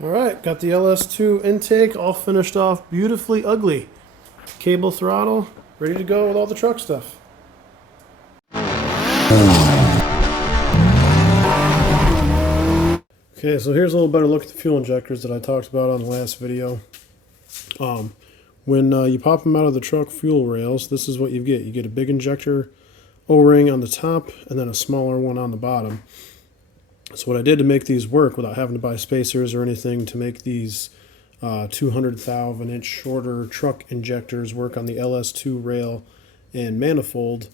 Alright, got the LS2 intake all finished off beautifully ugly. Cable throttle, ready to go with all the truck stuff. Okay, so here's a little better look at the fuel injectors that I talked about on the last video. When you pop them out of the truck fuel rails, this is what you get. You get a big injector O-ring on the top and then a smaller one on the bottom. So what I did to make these work without having to buy spacers or anything to make these 200th of an inch shorter truck injectors work on the LS2 rail and manifold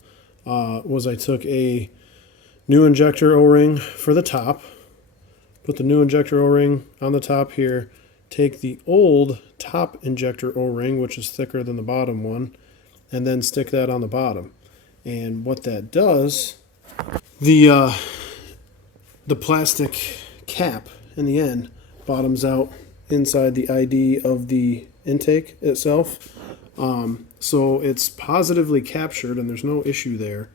was I took a new injector O-ring for the top, put the new injector O-ring on the top here, take the old top injector O-ring, which is thicker than the bottom one, and then stick that on the bottom. And what that does, the plastic cap in the end bottoms out inside the ID of the intake itself. So it's positively captured and there's no issue there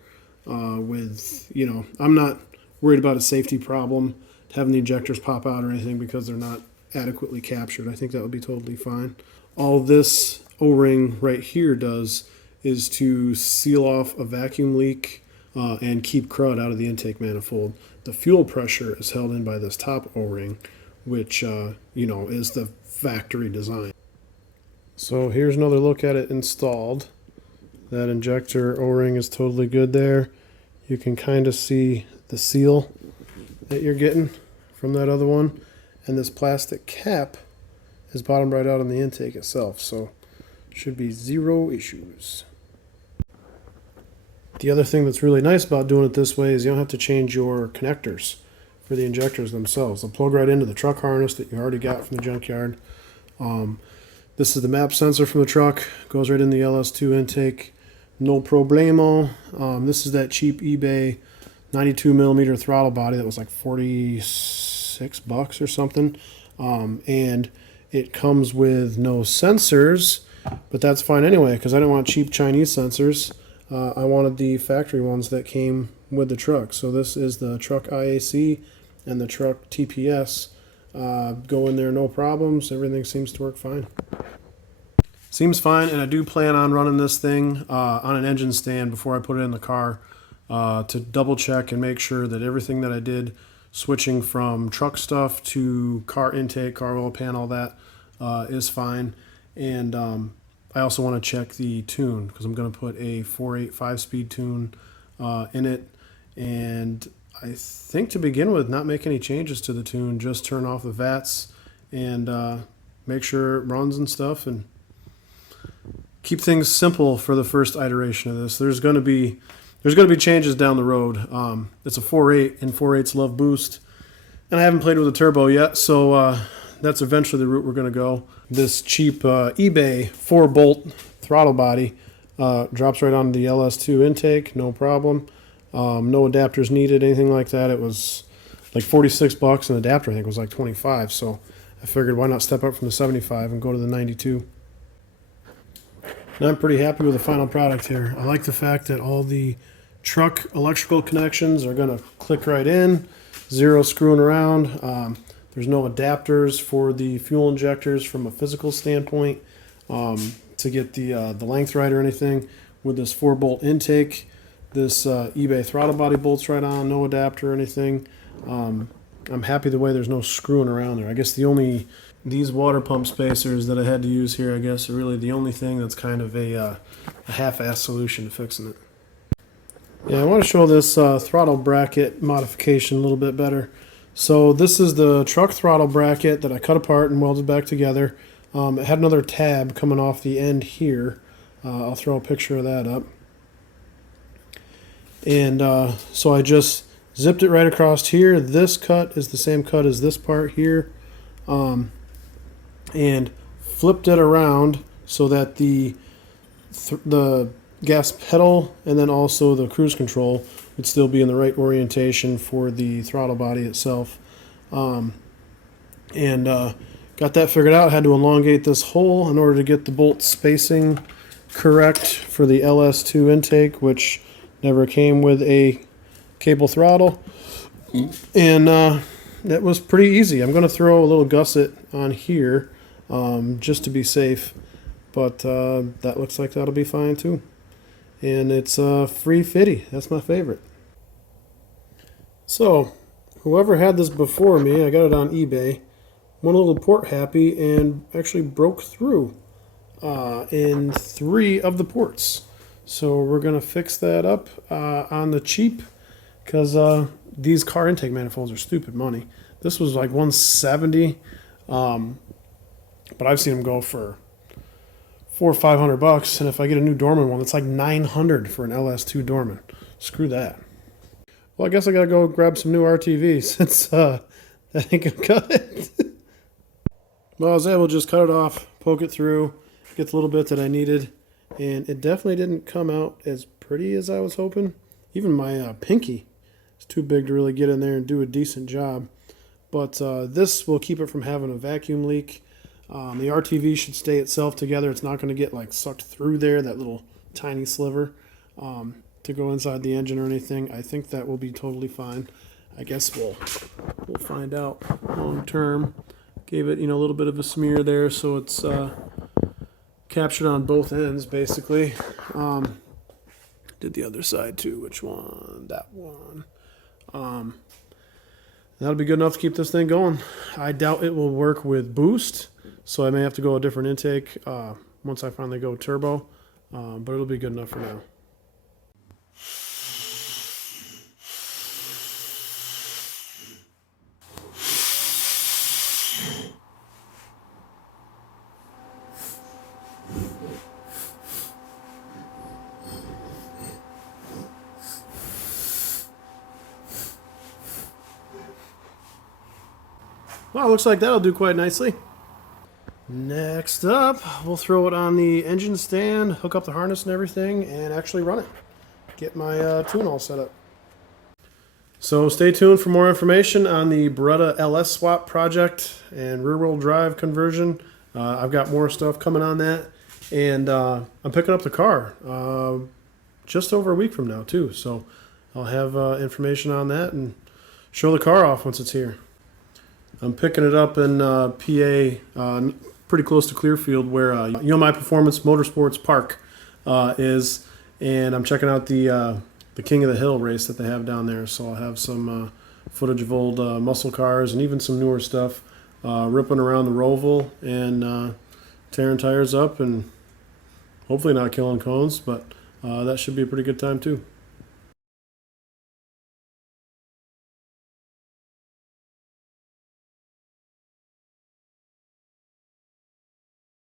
with, I'm not worried about a safety problem having the injectors pop out or anything because they're not adequately captured. I think that would be totally fine. All this O-ring right here does is to seal off a vacuum leak and keep crud out of the intake manifold. The fuel pressure is held in by this top O-ring, which, is the factory design. So here's another look at it installed. That injector O-ring is totally good there. You can kind of see the seal that you're getting from that other one. And this plastic cap is bottomed right out on the intake itself. So should be zero issues. The other thing that's really nice about doing it this way is you don't have to change your connectors for the injectors themselves. They'll plug right into the truck harness that you already got from the junkyard. This is the map sensor from the truck. Goes right in the LS2 intake. No problemo. This is that cheap eBay 92mm throttle body that was like $46 or something. And it comes with no sensors, but that's fine anyway because I didn't want cheap Chinese sensors. I wanted the factory ones that came with the truck. So this is the truck IAC and the truck TPS. Go in there, no problems. Everything seems to work fine. Seems fine, and I do plan on running this thing on an engine stand before I put it in the car to double check and make sure that everything that I did switching from truck stuff to car intake, car oil pan, all that is fine. And I also want to check the tune because I'm going to put a 4.8 5-speed tune in it. And I think to begin with, not make any changes to the tune, just turn off the VATs and make sure it runs and stuff and keep things simple for the first iteration of this. There's going to be changes down the road. It's a 4.8 and 4.8s love boost. And I haven't played with a turbo yet, so that's eventually the route we're going to go. This cheap eBay 4-bolt throttle body drops right onto the LS2 intake, no problem. No adapters needed, anything like that. It was like $46, and the adapter I think was like $25. So I figured why not step up from the 75 and go to the 92. And I'm pretty happy with the final product here. I like the fact that all the truck electrical connections are going to click right in, zero screwing around. There's no adapters for the fuel injectors from a physical standpoint to get the length right or anything. With this 4-bolt intake, this eBay throttle body bolts right on, no adapter or anything. I'm happy the way there's no screwing around there. I guess these water pump spacers that I had to use here, I guess, are really the only thing that's kind of a half-assed solution to fixing it. Yeah, I want to show this throttle bracket modification a little bit better. So this is the truck throttle bracket that I cut apart and welded back together. It had another tab coming off the end here. I'll throw a picture of that up. And so I just zipped it right across here. This cut is the same cut as this part here. And flipped it around so that the gas pedal and then also the cruise control would still be in the right orientation for the throttle body itself. Got that figured out. Had to elongate this hole in order to get the bolt spacing correct for the LS2 intake, which never came with a cable throttle. And that was pretty easy. I'm going to throw a little gusset on here just to be safe, but that looks like that'll be fine too. And it's free fitty. That's my favorite. So, whoever had this before me, I got it on eBay, went a little port happy and actually broke through in 3 of the ports. So we're going to fix that up on the cheap, because these car intake manifolds are stupid money. This was like 170, but I've seen them go for $400 or $500, and if I get a new Dorman one, it's like $900 for an LS2 Dorman. Screw that. Well, I guess I gotta go grab some new RTVs since that ain't gonna cut it. Well, I was able to just cut it off, poke it through, get the little bit that I needed, and it definitely didn't come out as pretty as I was hoping. Even my pinky is too big to really get in there and do a decent job. But this will keep it from having a vacuum leak. The RTV should stay itself together. It's not going to get like sucked through there, that little tiny sliver, to go inside the engine or anything. I think that will be totally fine. I guess we'll find out long term. Gave it, a little bit of a smear there so it's captured on both ends basically. Did the other side too. Which one? That one. That'll be good enough to keep this thing going. I doubt it will work with boost, so I may have to go a different intake once I finally go turbo, but it'll be good enough for now. Well, looks like that'll do quite nicely. Next up, we'll throw it on the engine stand, hook up the harness and everything, and actually run it. Get my tune all set up. So stay tuned for more information on the Beretta LS swap project and rear-wheel drive conversion. I've got more stuff coming on that, and I'm picking up the car just over a week from now too. So I'll have information on that and show the car off once it's here. I'm picking it up in PA, pretty close to Clearfield, where My Performance Motorsports Park is, and I'm checking out the King of the Hill race that they have down there. So I'll have some footage of old muscle cars and even some newer stuff, ripping around the Roval and tearing tires up and hopefully not killing cones, but that should be a pretty good time too.